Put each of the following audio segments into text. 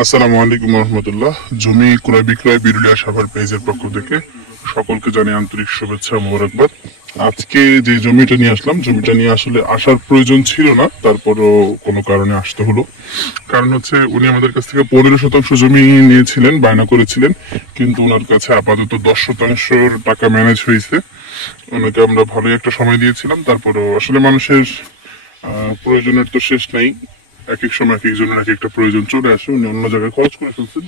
আসসালামু আলাইকুম রহমতুল্লাহ। জমি ক্রয় বিক্রয় বিরুলিয়া সাভার পেজের পক্ষ থেকে সকলকে জানাই আন্তরিক শুভেচ্ছা মোবারকবাদ। আজকে যে জমিটা নিয়ে আসলাম, জমিটা নিয়ে আসলে আসার প্রয়োজন ছিল না, তারপরও কোনো কারণে আসতে হলো। কারণ হচ্ছে উনি আমাদের কাছ থেকে 15% জমি নিয়েছিলেন, বায়না করেছিলেন, কিন্তু ওনার কাছে আপাতত 10% টাকা ম্যানেজ হয়েছে। ওনাকে আমরা ভালোই একটা সময় দিয়েছিলাম, তারপরও আসলে মানুষের প্রয়োজনের তো শেষ নাই। এক এক সময় এক একজনের এক একটা প্রয়োজন চলে আসে, উনি অন্য জায়গায় খরচ করে ফেলছেন।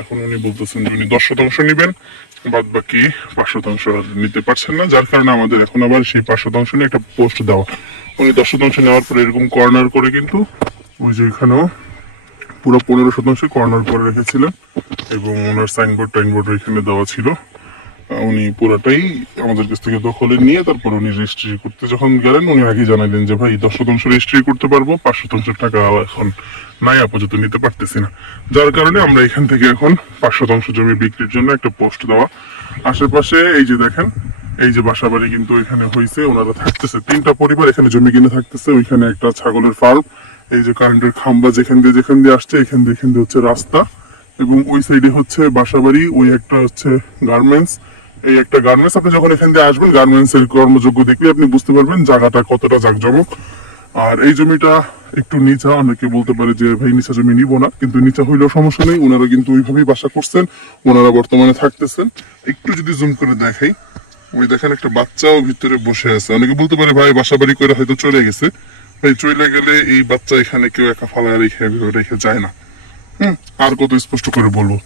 এখন উনি বলতেছেন যে উনি 10% নিবেন, বাদ বাকি 5% নিতে পারছেন না, যার কারণে আমাদের এখন আবার সেই 5% নিয়ে একটা পোস্ট দেওয়া। উনি 10% নেওয়ার পরে এরকম কর্নার করে, কিন্তু ওই যে এখানেও পুরো 15% কর্নার করে রেখেছিলেন এবং ওনার সাইনবোর্ড টাইনবোর্ড এখানে দেওয়া ছিল। উনি পুরাটাই আমাদের কাছ থেকে দখলে নিয়ে তারপর উনি রেজিস্ট্রি করতে যখন গেলেন, উনি আগে জানালেন যে ভাই 10% রেজিস্ট্রি করতে পারবো, 5% টাকা এখন নাই, আপাতত নিতে পারতেছি না। যার কারণে আমরা এখান থেকে এখন 5% জমি বিক্রির জন্য একটা পোস্ট দেওয়া। আশেপাশে এই যে দেখেন, এই যে বাসা বাড়ি কিন্তু এখানে হয়েছে, ওনারা থাকতেছে, 3টা পরিবার এখানে জমি কিনে থাকতেছে। ওইখানে একটা ছাগলের ফার্ম, এই যে কারেন্টের খাম্বা যেখান দিয়ে আসছে, এখান দিয়ে হচ্ছে রাস্তা, এবং ওই সাইডে হচ্ছে বাসা বাড়ি, ওই একটা হচ্ছে গার্মেন্টস। এই একটা গার্মেন্টস, আপনি যখন এখান দিয়ে আসবেন গার্মেন্টস এর কর্মযোগ্য দেখলে আপনি বুঝতে পারবেন জায়গাটা কতটা জাঁকজমক। আর এই জমিটা একটু নিচা, অনেকে বলতে পারে যে ভাই নিচা জমি নিব না, কিন্তু নিচা হইলেও সমস্যা নেই, ওনারা কিন্তু ওইভাবেই বাসা করছেন, ওনারা বর্তমানে থাকতেছেন। একটু যদি জুম করে দেখাই, ওই দেখেন একটা বাচ্চাও ভিতরে বসে আছে। অনেকে বলতে পারে ভাই বাসা বাড়ি করে হয়তো চলে গেছে, ভাই চলে গেলে এই বাচ্চা এখানে কেউ একা ফালায় রেখে যায় না। আর কত স্পষ্ট করে বলবো,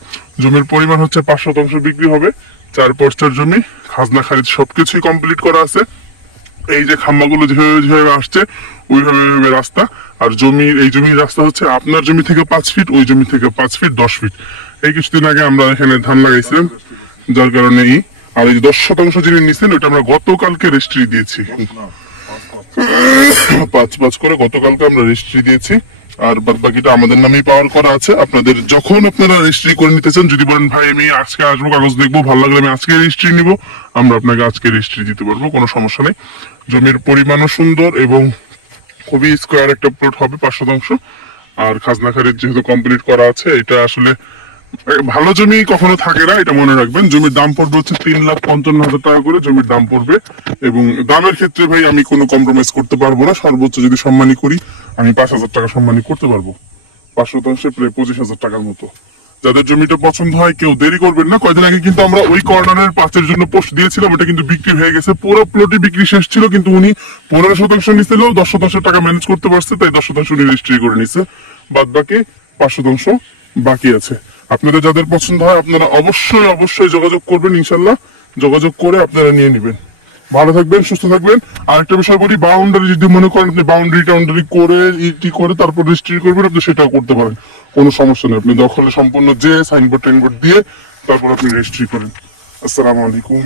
জমির পরিমাণ হচ্ছে 5% বিক্রি হবে, 4 পর্চার জমি, খাজনা খারিজ সবকিছুই কমপ্লিট করা আছে। এই যে খাম্বাগুলো যেভাবে যেভাবে আসছে ওইভাবে রাস্তা। আর এই জমির রাস্তা হচ্ছে আপনার জমি থেকে 5 ফিট, ওই জমি থেকে 5 ফিট 10 ফিট। এই কিছুদিন আগে আমরা এখানে ধান লাগাইছিলাম, যার কারণে আর এই 10% যিনি নিচ্ছেন ওইটা আমরা গতকালকে রেজিস্ট্রি দিয়েছি, 5 করে গতকালকে আমরা রেজিস্ট্রি দিয়েছি। আর বাদ বাকিটা আমাদের নামেই পাওয়ার করা আছে। আপনাদের যখন আপনারা রেজিস্ট্রি করে নিতে চান, যদি বলেন ভাই আমি আজকে আসবো, কাগজ দেখবো, ভালো লাগলে আমি আজকে রেজিস্ট্রি নিব, আমরা আপনাকে আজকে রেজিস্ট্রি দিতে পারবো, কোনো সমস্যা নেই। জমির পরিমাণও সুন্দর এবং খুবই স্কোয়ার একটা প্লট হবে, 5%। আর খাজনা খারিজ যেহেতু কমপ্লিট করা আছে, এটা আসলে ভালো জমি কখনো থাকে না, এটা মনে রাখবেন। জমির দাম পড়বে হচ্ছে 3,55,000 টাকা করে জমির দাম পড়বে। এবং দামের ক্ষেত্রে ভাই আমি কোনো কম্প্রোমাইজ করতে পারবো না, সর্বোচ্চ যদি সম্মানী করি আমি 5,000 টাকা সম্মানী করতে পারবো, 5% প্রায় 25,000 টাকার মতো। যাদের জমিটা পছন্দ হয় কেউ দেরি করবেন না। কয়েকদিন আগে কিন্তু আমরা ওই কর্নারের 5-এর জন্য পোস্ট দিয়েছিলাম, এটা কিন্তু বিক্রি হয়ে গেছে, পুরো প্লটই বিক্রি শেষ ছিল, কিন্তু উনি 15% নিছিল, 10% টাকা ম্যানেজ করতে পারছে, তাই 10% উনি রেজিস্ট্রি করে নিছে, বাদ বাকি 5% বাকি আছে। আপনাদের যাদের পছন্দ হয় আপনারা অবশ্যই অবশ্যই যোগাযোগ করবেন, ইনশাল্লাহ যোগাযোগ করে আপনারা নিয়ে নেবেন। ভালো থাকবেন, সুস্থ থাকবেন। আরেকটা বিষয় বলি, বাউন্ডারি যদি মনে করেন আপনি বাউন্ডারি করে করে তারপর রেজিস্ট্রি করবেন, আপনি সেটাও করতে পারেন, কোনো সমস্যা নেই। আপনি দখলে সম্পূর্ণ যে সাইনবোর্ড টাইনবোর্ড দিয়ে তারপর আপনি রেজিস্ট্রি করেন। আসসালামু আলাইকুম।